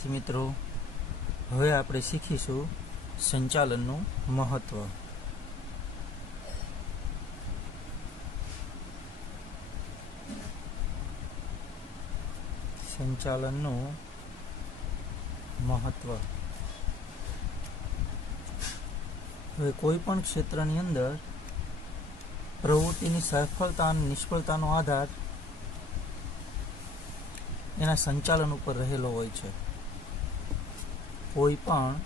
विद्यार्थी मित्रों, हवे आपणे शीखीशुं संचालननुं महत्व। संचालननुं महत्व। हवे कोईपण क्षेत्रनी अंदर प्रवृत्तिनी सफलता अने निष्फळतानो आधार एना संचालन उपर रहेलो होय छे। कोईपण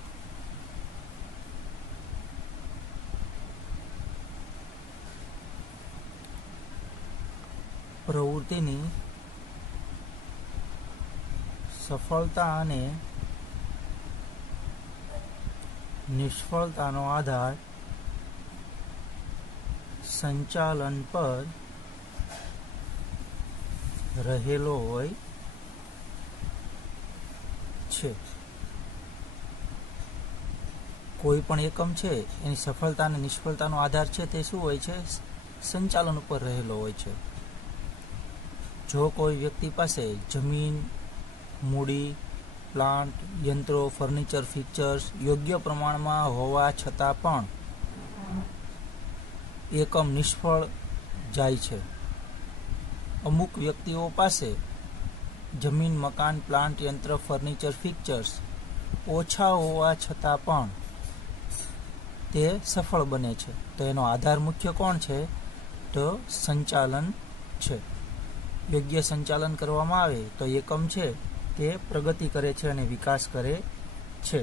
प्रवृत्तिनी सफलता अने निष्फळतानो आधार संचालन पर रहेलो होय छे। कोई पण एकम छे एनी सफलता अने निष्फळतानो आधार छे ते शुं होय छे? संचालन उपर रहेलो होय छे। जो कोई व्यक्ति पासे जमीन, मूडी, प्लांट, यंत्रो, फर्निचर, फीचर्स योग्य प्रमाण में होवा छतां पण एकम निष्फळ जाय छे। अमुक व्यक्तिओ पासे जमीन, मकान, प्लांट, यंत्र, फर्निचर, फीचर्स ओछा होवा छतां पण ते सफल बने छे। तो एनो आधार मुख्य कोण छे? तो संचालन छे। योग्य संचालन करवामां आवे तो एकम छे ते प्रगति करे छे अने विकास करे छे।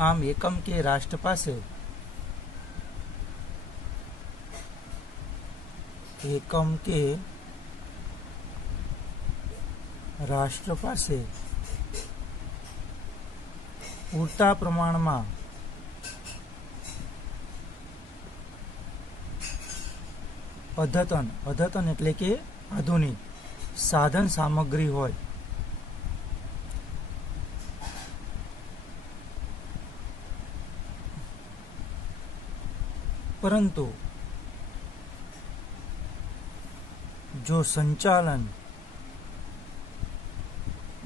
आम एकम के राष्ट्र पासे पूरता प्रमाण में अद्यतन एटले के आधुनिक साधन सामग्री होय परंतु जो संचालन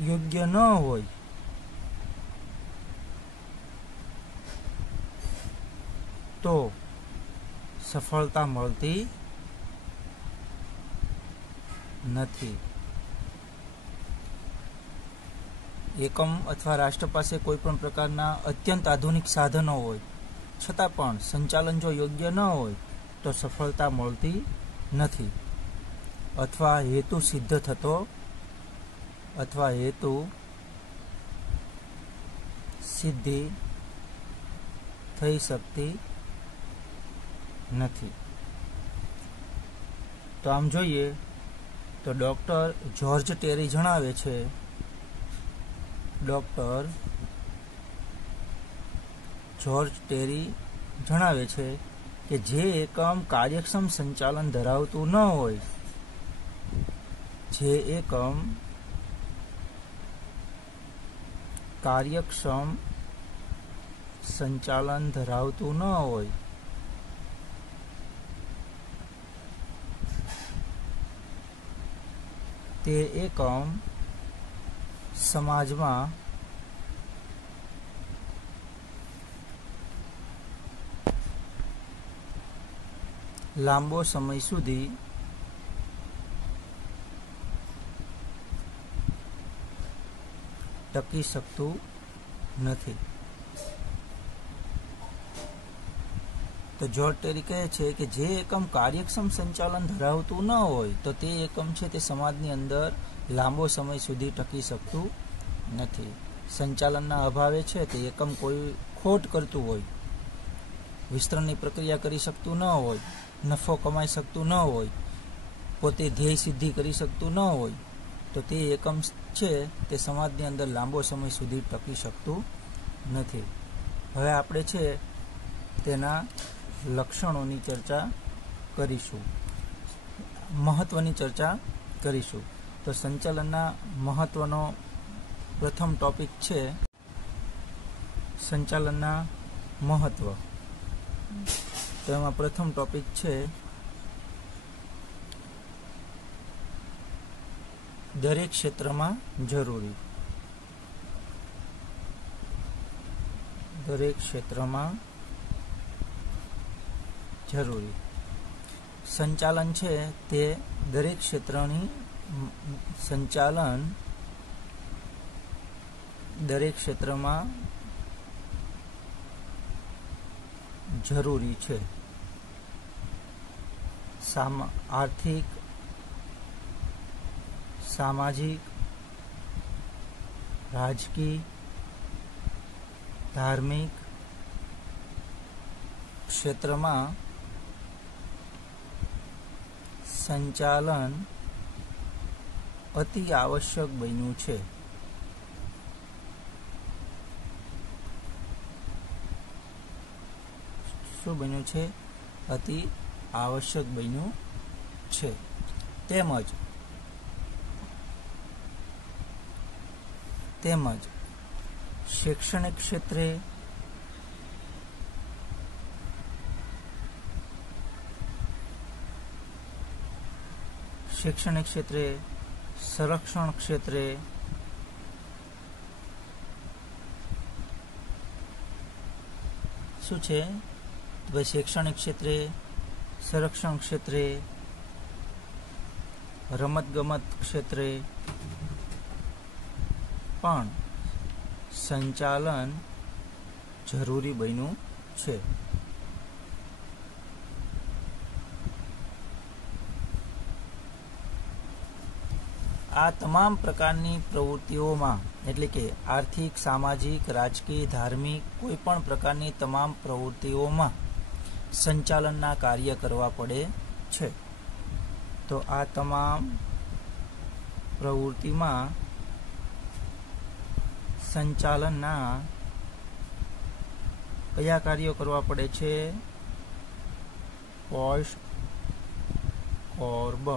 योग्य न होय तो सफलता मळती નથી। એકમ અથવા રાષ્ટ્ર પાસે કોઈ પણ પ્રકારના અત્યંત આધુનિક સાધનો હોય છતાં પણ સંચાલન જો યોગ્ય ન હોય તો સફળતા મળતી નથી અથવા હેતુ સિદ્ધ થતો અથવા હેતુ સિદ્ધિ થઈ શકતી નથી। તો આમ જોઈએ तो डॉक्टर जॉर्ज टेरी जणावे छे, डॉक्टर जॉर्ज टेरी जणावे छे कि जे एकम कार्यक्षम संचालन धरावतुं न होय, जे एकम कार्यक्षम संचालन धरावतुं न होय ते एकम समाज में लांबो समय सुधी टकी शकतुं नथी। तो जॉर्ज टेरी कहे छे कि जे एकम कार्यक्षम संचालन धरावतुं न होय तो ते एकम छे ते समाजनी अंदर लांबो समय सुधी टकी शकतुं नथी। संचालनना अभावे छे ते एकम कोई खोट करतुं होय, विस्तरणनी प्रक्रिया करी शकतुं न होय, नफो कमाई शकतुं न होय, पोते ध्येय सिद्धि करी शकतुं न होय तो ते एकम छे ते समाजनी अंदर लांबो समय सुधी टकी शकतुं नथी। हवे आपणे छे तेना लक्षणों चर्चा करीशुं, महत्वनी चर्चा करीशुं। तो संचालनना महत्वनो प्रथम टॉपिक छे संचालनना महत्व। तो एमां प्रथम टॉपिक छे दरेक क्षेत्र में जरूरी। દરેક ક્ષેત્રમાં જરૂરી. સંચાલન છે તે દરેક ક્ષેત્રની સંચાલન દરેક ક્ષેત્રમાં જરૂરી છે. આર્થિક, સામાજિક, રાજકીય, ધાર્મિક ક્ષેત્રમાં સંચાલન અતિ આવશ્યક બન્યું છે. શું બન્યું છે? અતિ આવશ્યક બન્યું છે. તેમજ શૈક્ષણિક ક્ષેત્રે સંરક્ષણ ક્ષેત્રે શું છે? શૈક્ષણિક ક્ષેત્રે, સંરક્ષણ ક્ષેત્રે, રમતગમત ક્ષેત્રે પણ સંચાલન જરૂરી બન્યું છે. આ તમામ પ્રકારની પ્રવૃત્તિઓમાં એટલે કે આર્થિક, સામાજિક, રાજકીય, ધાર્મિક કોઈ પણ પ્રકારની તમામ પ્રવૃત્તિઓમાં સંચાલનના કાર્ય કરવા પડે છે. તો આ તમામ પ્રવૃત્તિમાં સંચાલનના કયા કાર્યો કરવા પડે છે? કોસ્ટ ઓર બ.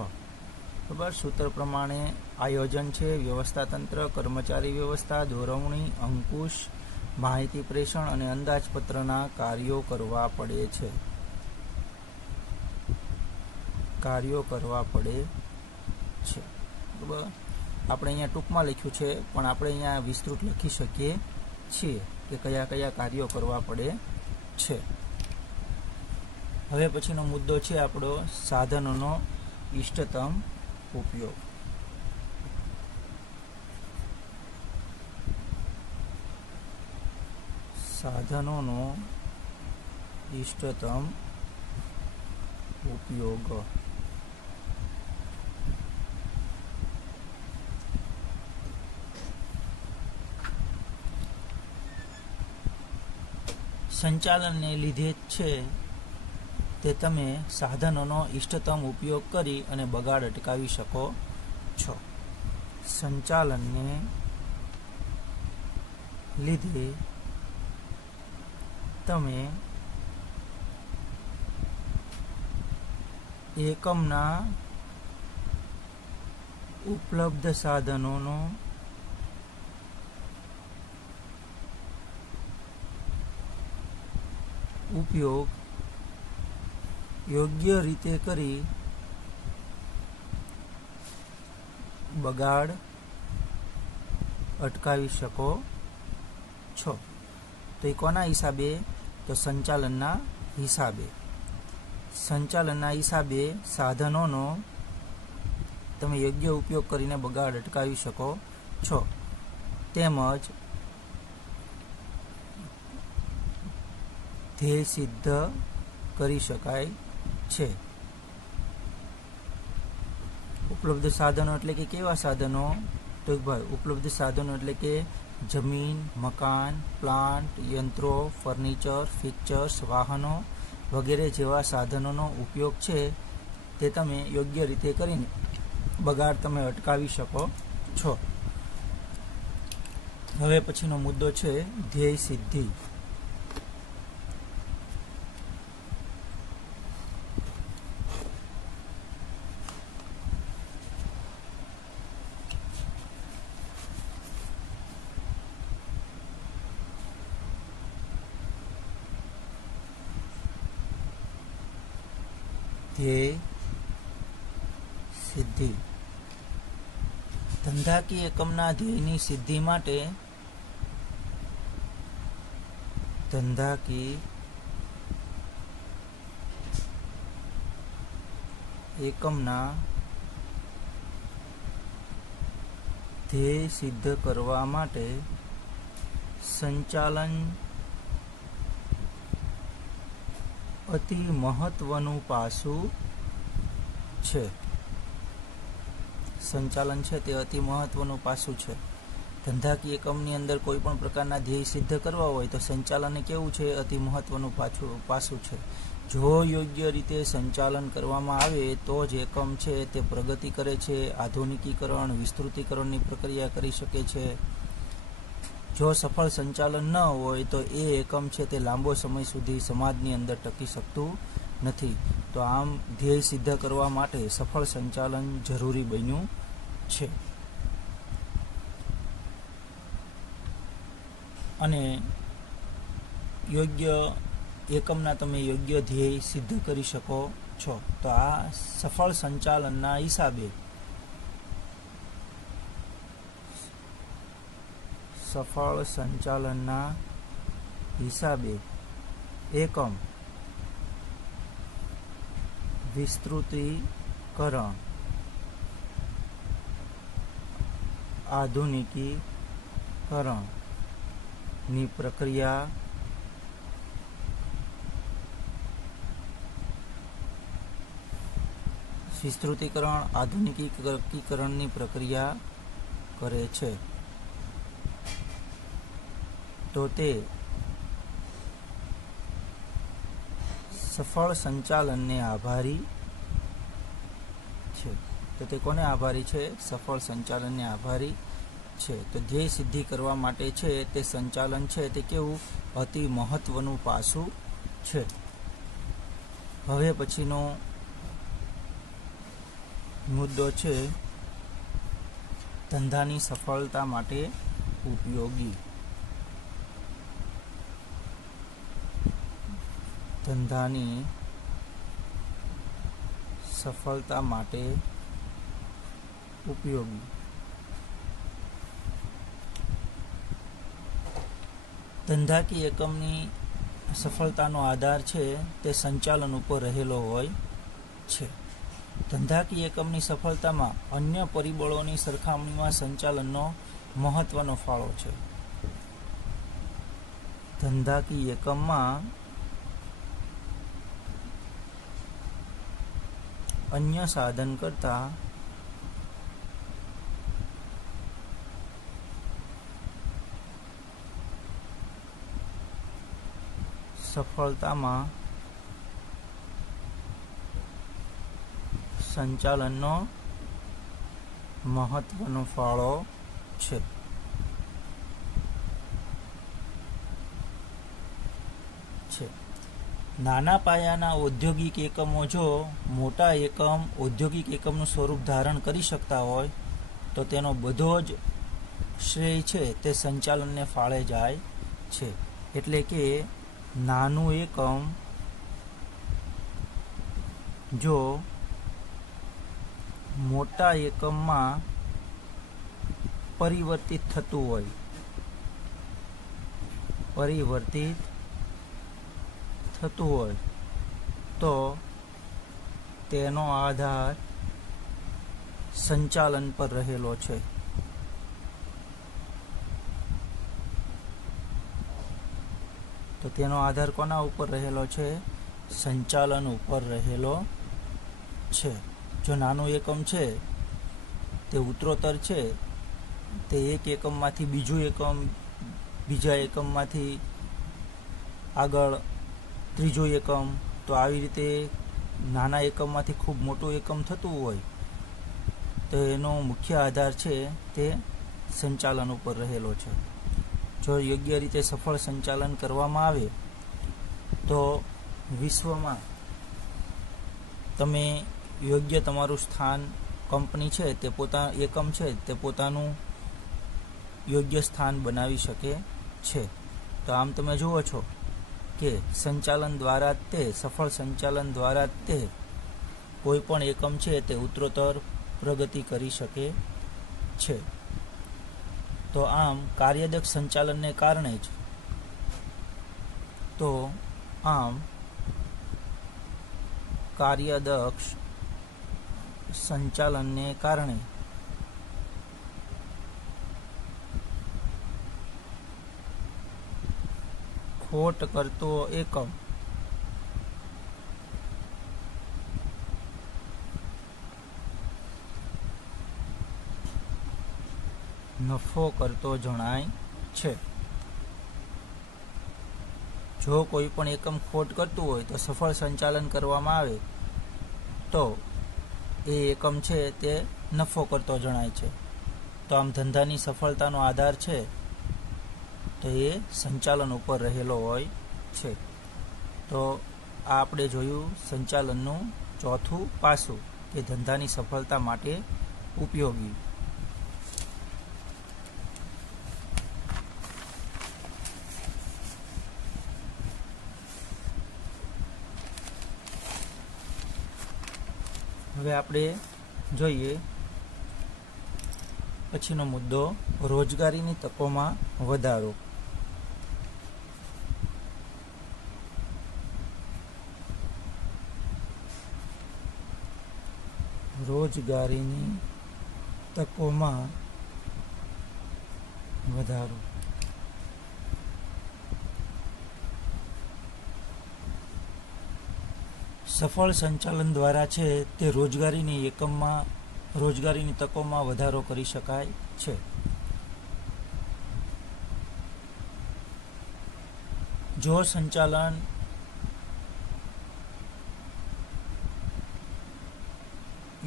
બરાબર. સૂત્ર પ્રમાણે આયોજન છે, વ્યવસ્થા તંત્ર, કર્મચારી વ્યવસ્થા, દોરવણી, અંકુશ, માહિતી પ્રેષણ અને અંદાજપત્રના કાર્યો કરવા પડે છે. બરાબર. આપણે અહીંયા ટૂંકમાં લખ્યું છે, પણ આપણે અહીંયા વિસ્તૃત લખી શકીએ છીએ કે કયા કયા કાર્યો કરવા પડે છે. હવે પછીનો મુદ્દો છે આપણો સાધનોનો ઇષ્ટતમ ઉપયોગ. સાધનોનો ઇષ્ટતમ ઉપયોગ. સંચાલનને લીધે જ છે તે તમે સાધનોનો ઇષ્ટતમ ઉપયોગ કરી અને બગાડ અટકાવી શકો છો. સંચાલનને લીધે તમે એકમના ઉપલબ્ધ સાધનોનો ઉપયોગ યોગ્ય રીતે કરી બગાડ અટકાવી શકો છો. તો એ કોના હિસાબે? તો સંચાલનના હિસાબે. સંચાલનના હિસાબે સાધનોનો તમે યોગ્ય ઉપયોગ કરીને બગાડ અટકાવી શકો છો. તેમજ ધ્યેય સિદ્ધ કરી શકાય છે. ઉપલબ્ધ સાધનો એટલે કે કેવા સાધનો? તો ભાઈ ઉપલબ્ધ સાધનો એટલે કે જમીન, મકાન, પ્લાન્ટ, યંત્રો, ફર્નિચર, ફિક્ચર્સ, વાહનો વગેરે જેવા સાધનોનો ઉપયોગ છે તે તમે યોગ્ય રીતે કરીને બગાડ તમે અટકાવી શકો છો. હવે પછીનો મુદ્દો છે ધ્યેય સિદ્ધિ. ધ્યેય સિદ્ધિ. ધંધાકીય એકમના ધ્યેયની સિદ્ધિ માટે ધંધાકીય એકમના ધ્યેય સિદ્ધ કરવા માટે સંચાલન અતિ મહત્વનું પાસું છે. સંચાલન છે તે અતિ મહત્વનું પાસું છે. ધંધાકીય એકમની અંદર કોઈ પણ પ્રકારના ધ્યેય સિદ્ધ કરવા હોય તો સંચાલન કેવું છે? અતિ મહત્વનું પાસું છે. જો યોગ્ય રીતે સંચાલન કરવામાં આવે તો જ એકમ છે તે પ્રગતિ કરે છે, આધુનિકીકરણ, વિસ્તૃતીકરણની પ્રક્રિયા કરી શકે છે. જો સફળ સંચાલન ન હોય તો એ એકમ છે તે લાંબો સમય સુધી સમાજની અંદર ટકી શકતું નથી. તો આમ ધ્યેય સિદ્ધ કરવા માટે સફળ સંચાલન જરૂરી બન્યું છે. અને યોગ્ય એકમના તમે યોગ્ય ધ્યેય સિદ્ધ કરી શકો છો. તો આ સફળ સંચાલનના હિસાબે એકમ વિસ્તૃતીકરણ, આધુનિકીકરણ ની પ્રક્રિયા વિસ્તૃતીકરણ, આધુનિકીકરણની પ્રક્રિયા કરે છે. તો તે સફળ સંચાલનને આભારી છે. તો તે કોને આભારી છે? સફળ સંચાલનને આભારી છે. તો ધ્યેય સિદ્ધિ કરવા માટે છે તે સંચાલન છે તે કેવું? અતિ મહત્વનું પાસું છે. હવે પછીનો મુદ્દો છે ધંધાની સફળતા માટે ઉપયોગી. ધંધાની સફળતા માટે ઉપયોગી. ધંધાકીય એકમની સફળતાનો આધાર છે તે સંચાલન ઉપર રહેલો હોય છે. ધંધાકીય એકમની સફળતામાં અન્ય પરિબળોની સરખામણીમાં સંચાલનનો મહત્વનો ફાળો છે. ધંધાકીય એકમમાં અન્ય સાધન કરતા સફળતામાં સંચાલનનો મહત્વનો ફાળો છે. નાના પાયાના ઔદ્યોગિક એકમો જો મોટા ઔદ્યોગિક એકમનું સ્વરૂપ ધારણ કરી શકતા હોય તો તેનો બધો જ શ્રેય છે તે સંચાલનને ફાળે જાય છે. એટલે કે નાનું એકમ જો મોટા એકમમાં પરિવર્તિત થતું હોય તો તેનો આધાર સંચાલન પર રહેલો છે. તો તેનો આધાર કોના ઉપર રહેલો છે? સંચાલન ઉપર રહેલો છે. જો નાનું એકમ છે તે ઉત્તરોત્તર છે, તે એક એકમમાંથી બીજું એકમ, બીજા એકમમાંથી આગળ ત્રીજો એકમ, તો આવી રીતે નાના એકમમાંથી ખૂબ મોટું એકમ થતું હોય તો એનો મુખ્ય આધાર છે તે સંચાલન ઉપર રહેલો છે. જો યોગ્ય રીતે સફળ સંચાલન કરવામાં આવે તો વિશ્વમાં તમે યોગ્ય તમારું સ્થાન, કંપની છે તે એકમ છે તે પોતાનું યોગ્ય સ્થાન બનાવી શકે છે. તો આમ તમે જુઓ છો કે સંચાલન દ્વારા તે સફળ સંચાલન દ્વારા તે કોઈ પણ એકમ છે તે ઉત્તરોત્તર પ્રગતિ કરી શકે છે. તો આમ કાર્યદક્ષ સંચાલનને કારણે જ તો આમ કાર્યદક્ષ સંચાલનને કારણે ખોટ કરતો એકમ નફો કરતો જણાય છે. જો કોઈ પણ એકમ ખોટ કરતું હોય તો સફળ સંચાલન કરવામાં આવે તો એ એકમ છે તે નફો કરતો જણાય છે. તો આમ ધંધાની સફળતાનો આધાર છે તો એ સંચાલન ઉપર રહેલો હોય છે. તો આ આપણે જોયું સંચાલનનું ચોથું પાસું કે ધંધાની સફળતા માટે ઉપયોગી. હવે આપણે જોઈએ પછીનો મુદ્દો રોજગારીની તકોમાં વધારો. રોજગારીની તકોમાં વધારો. સફળ સંચાલન દ્વારા છે તે રોજગારીની તકોમાં વધારો કરી શકાય છે. જો સંચાલન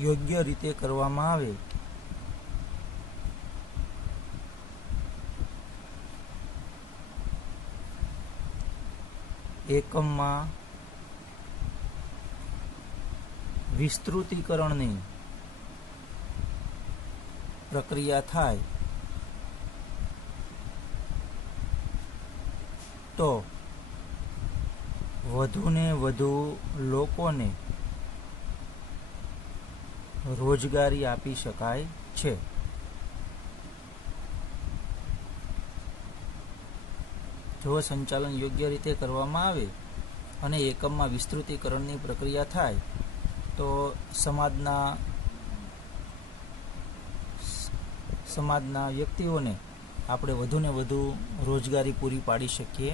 યોગ્ય રીતે કરવામાં આવે એકમમાં વિસ્તૃતીકરણની પ્રક્રિયા થાય તો વધુને વધુ લોકોને રોજગારી આપી શકાય છે. જો સંચાલન યોગ્ય રીતે કરવામાં આવે અને એકમમાં વિસ્તૃતીકરણની પ્રક્રિયા થાય તો સમાજના વ્યક્તિઓને આપણે વધુને વધુ રોજગારી પૂરી પાડી શકીએ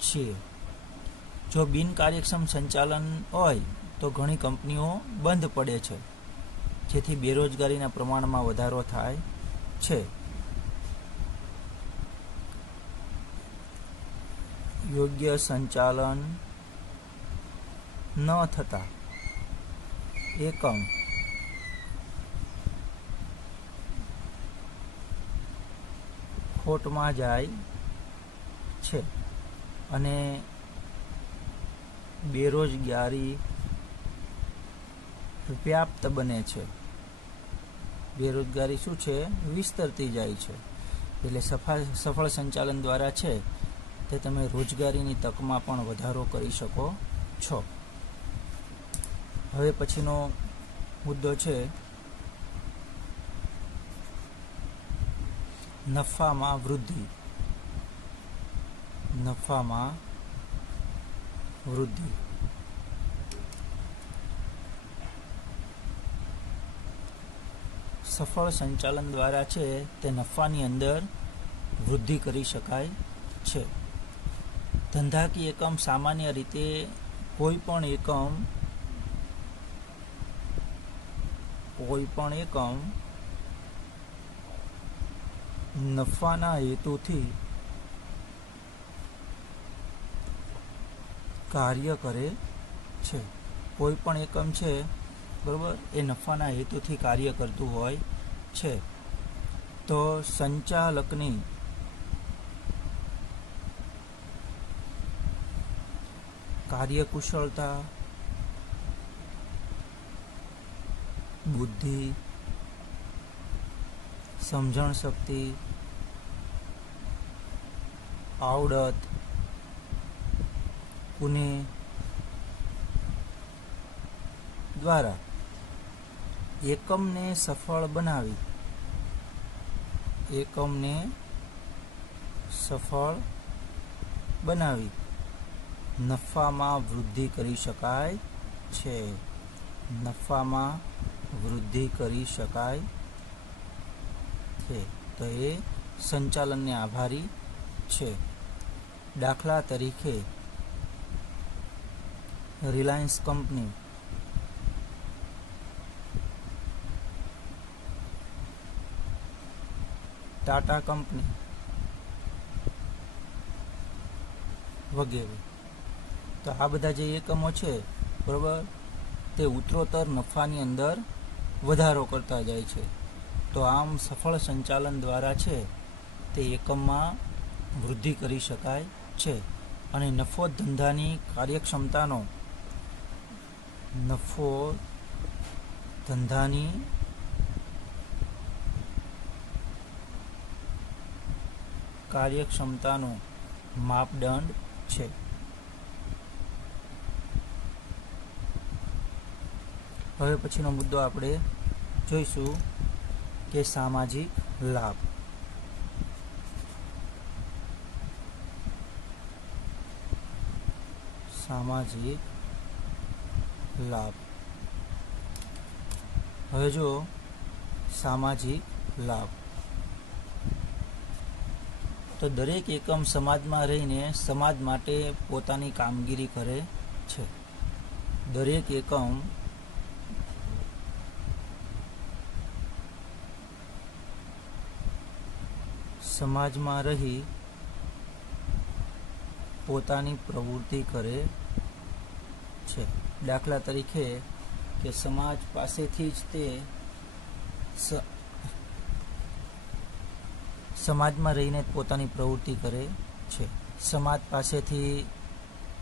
છીએ. જો બિનકાર્યક્ષમ સંચાલન હોય તો ઘણી કંપનીઓ બંધ પડે છે, જેથી બેરોજગારીના પ્રમાણમાં વધારો થાય છે. યોગ્ય સંચાલન ન થતા એકમ ખોટમાં જાય છે અને બેરોજગારી વ્યાપ્ત બને છે. બેરોજગારી શું છે? વિસ્તરતી જાય છે. એટલે સફળ સંચાલન દ્વારા છે તે તમે રોજગારીની તકમાં પણ વધારો કરી શકો છો. હવે પછીનો મુદ્દો છે નફામાં વૃદ્ધિ. નફામાં વૃદ્ધિ. સફળ સંચાલન દ્વારા છે તે નફાની અંદર વૃદ્ધિ કરી શકાય છે. ધંધાકીય એકમ સામાન્ય રીતે કોઈ પણ એકમ નફાના હેતુથી કાર્ય કરે છે. કોઈ પણ એકમ છે બરોબર, એ નફાના હેતુથી કાર્ય કરતું હોય છે. તો સંચાલકની કાર્યકુશળતા, બુદ્ધિ, સમજણ શક્તિ, આવડત, પુને દ્વારા એકમને સફળ બનાવી નફામાં વૃદ્ધિ કરી શકાય છે. નફામાં વૃદ્ધિ કરી શકાય છે. તો એ સંચાલનને આભારી છે. દાખલા તરીકે રિલાયન્સ કંપની ટાટા કંપની વગેરે. તો આ બધા જે એકમો છે બરાબર, તે ઉત્તરોત્તર નફાની અંદર વધારો કરતા જાય છે. તો આમ સફળ સંચાલન દ્વારા છે તે એકમમાં વૃદ્ધિ કરી શકાય છે. અને નફો ધંધાની કાર્યક્ષમતાનો માપદંડ છે. હવે પછીનો મુદ્દો આપણે જોઈશું કે સામાજિક લાભ. સામાજિક લાભ. હવે જો સામાજિક લાભ, તો દરેક એકમ સમાજમાં રહીને સમાજ માટે પોતાની કામગીરી કરે છે. દરેક એકમ સમાજમાં રહી પોતાની પ્રવૃત્તિ કરે છે. દાખલા તરીકે કે સમાજ પાસેથી જ તે સમાજમાં રહીને પોતાની પ્રવૃત્તિ કરે છે. સમાજ પાસેથી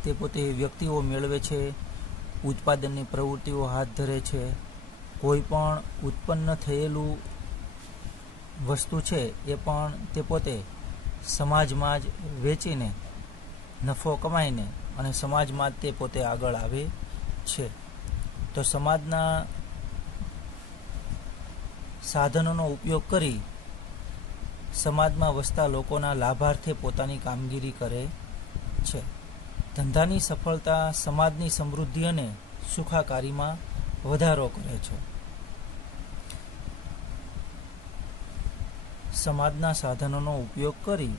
તે પોતે વ્યક્તિઓ મેળવે છે, ઉત્પાદનની પ્રવૃત્તિઓ હાથ ધરે છે. કોઈ પણ ઉત્પન્ન થયેલું વસ્તુ છે એ પણ તે પોતે સમાજમાં જ વેચીને નફો કમાઈને અને સમાજમાં જ તે પોતે આગળ આવે છે. તો સમાજના સાધનોનો ઉપયોગ કરી સમાજમાં વસતા લોકોના લાભાર્થે પોતાની કામગીરી કરે છે. ધંધાની સફળતા સમાજની સમૃદ્ધિ અને સુખાકારીમાં વધારો કરે છે. સમાજના સાધનોનો ઉપયોગ કરી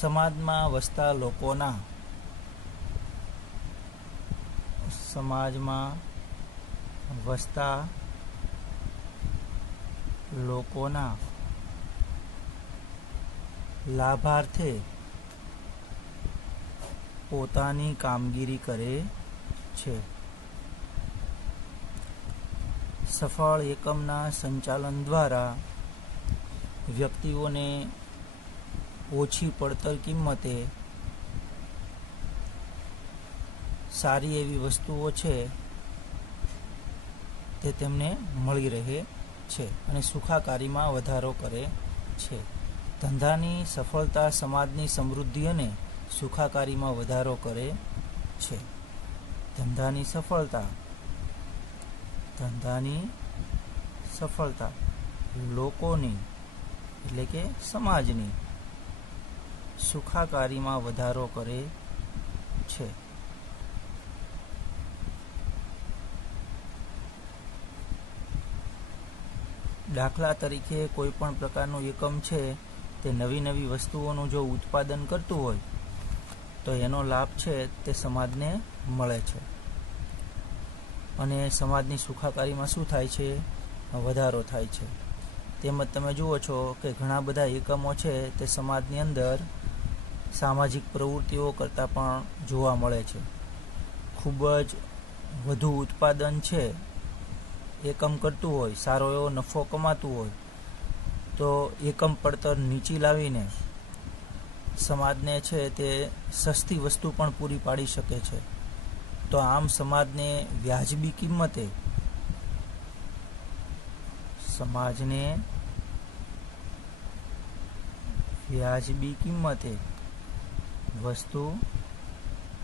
સમાજમાં વસતા લોકોના લાભાર્થે પોતાની કામગીરી કરે છે. સફળ એકમના સંચાલન દ્વારા વ્યક્તિઓને ઓછી પડતર કિંમતે સારી એવી વસ્તુઓ છે તે તેમને મળી રહે છે અને સુખાકારીમાં વધારો કરે છે. ધંધાની સફળતા સમાજની સમૃદ્ધિ અને સુખાકારીમાં વધારો કરે છે. ધંધાની સફળતા લોકોની એટલે કે સમાજની સુખાકારીમાં વધારો કરે છે. દાખલા તરીકે કોઈ પણ પ્રકારનું એકમ છે તે નવી નવી વસ્તુઓનું જો ઉત્પાદન કરતું હોય તો એનો લાભ છે તે સમાજને મળે છે અને સમાજની સુખાકારીમાં શું થાય છે? વધારો થાય છે. તેમજ તમે જુઓ છો કે ઘણા બધા એકમો છે તે સમાજની અંદર સામાજિક પ્રવૃત્તિઓ કરતાં પણ જોવા મળે છે. ખૂબ જ વધુ ઉત્પાદન છે એકમ કરતું હોય, સારો એવો નફો કમાતું હોય તો એકમ પડતર નીચી લાવીને સમાજને છે તે સસ્તી વસ્તુ પણ પૂરી પાડી શકે છે. તો આમ સમાજને વ્યાજબી કિંમતે વસ્તુ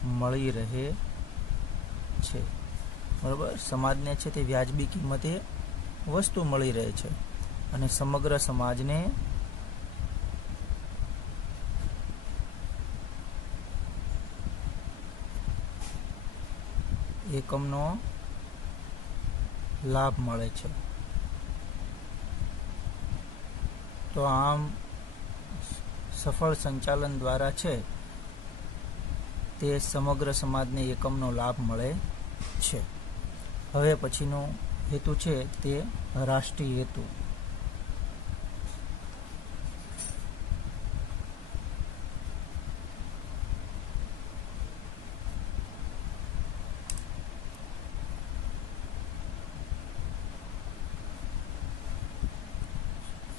મળી રહે છે. બરાબર, સમાજને છે તે વ્યાજબી કિંમતે વસ્તુ મળી રહે છે અને સમગ્ર સમાજને એકમનો લાભ મળે છે. તો આમ સફળ સંચાલન દ્વારા છે તે સમગ્ર સમાજને એકમનો લાભ મળે છે. હવે પછીનો હેતુ છે તે રાષ્ટ્રીય હેતુ.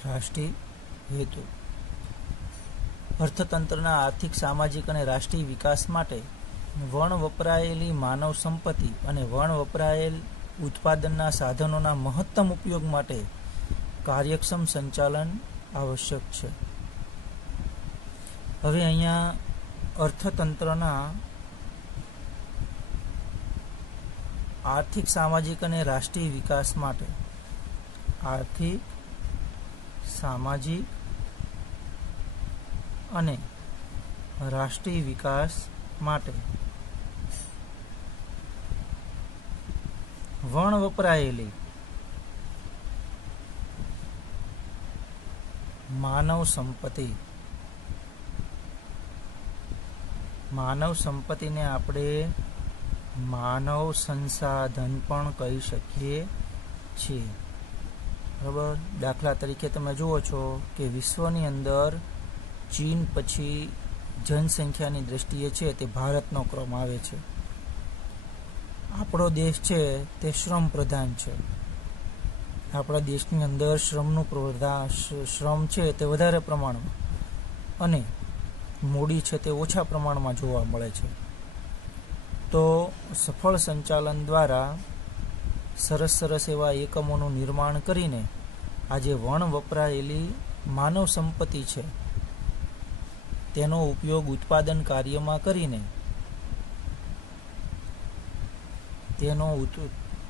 રાષ્ટ્રીય હેતુ અર્થતંત્રના આર્થિક, સામાજિક અને રાષ્ટ્રીય વિકાસ માટે વણ વપરાયેલી માનવ સંપત્તિ અને વણ વપરાયેલ ઉત્પાદનના સાધનોના મહત્તમ ઉપયોગ માટે કાર્યક્ષમ સંચાલન આવશ્યક છે. હવે અહીંયા અર્થતંત્રના આર્થિક, સામાજિક અને રાષ્ટ્રીય વિકાસ માટે આર્થિક, સામાજિક અને રાષ્ટ્રીય વિકાસ માટે વણ વપરાયેલી માનવ સંપત્તિને આપણે માનવ સંસાધન પણ કહી શકીએ છીએ. બરાબર. દાખલા તરીકે તમે જુઓ છો કે વિશ્વની અંદર ચીન પછી જનસંખ્યાની દ્રષ્ટિએ છે તે ભારતનો ક્રમ આવે છે. આપણો દેશ છે તે શ્રમ પ્રધાન છે. આપણા દેશની અંદર શ્રમ છે તે વધારે પ્રમાણમાં અને મૂડી છે તે ઓછા પ્રમાણમાં જોવા મળે છે. તો સફળ સંચાલન દ્વારા સરસ એવા એકમોનું નિર્માણ કરીને આજે વણ વપરાયેલી માનવ સંપત્તિ છે તેનો ઉપયોગ ઉત્પાદન કાર્યમાં કરીને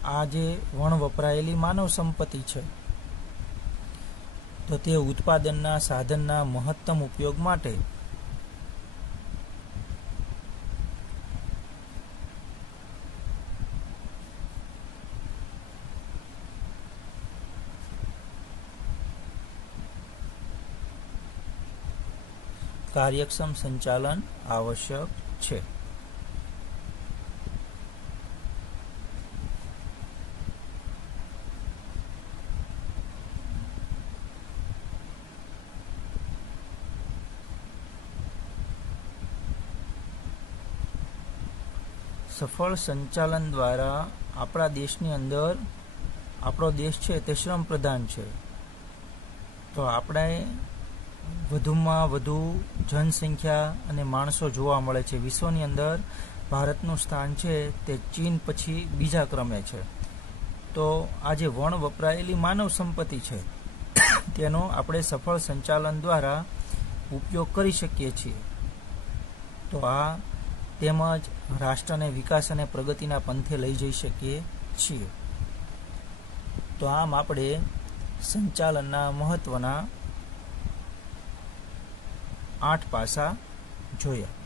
આ જે વણ વપરાયેલી માનવ સંપત્તિ છે તો તે ઉત્પાદનના સાધનના મહત્તમ ઉપયોગ માટે કાર્યક્ષમ સંચાલન આવશ્યક છે. સફળ સંચાલન દ્વારા આપણા દેશની અંદર આપણો દેશ છે તે શ્રમ પ્રધાન છે. તો આપણે વધુમાં વધુ જનસંખ્યા અને માણસો જોવા મળે છે. વિશ્વની અંદર ભારતનું સ્થાન છે તે ચીન પછી બીજા ક્રમે છે. તો આ જે વણ વપરાયેલી માનવ સંપત્તિ છે તેનો આપણે સફળ સંચાલન દ્વારા ઉપયોગ કરી શકીએ છીએ. તો આ તેમજ રાષ્ટ્રને વિકાસ અને પ્રગતિના પંથે લઈ જઈ શકીએ છીએ. તો આમ આપણે સંચાલનના મહત્વના 8 પાસા જોયા.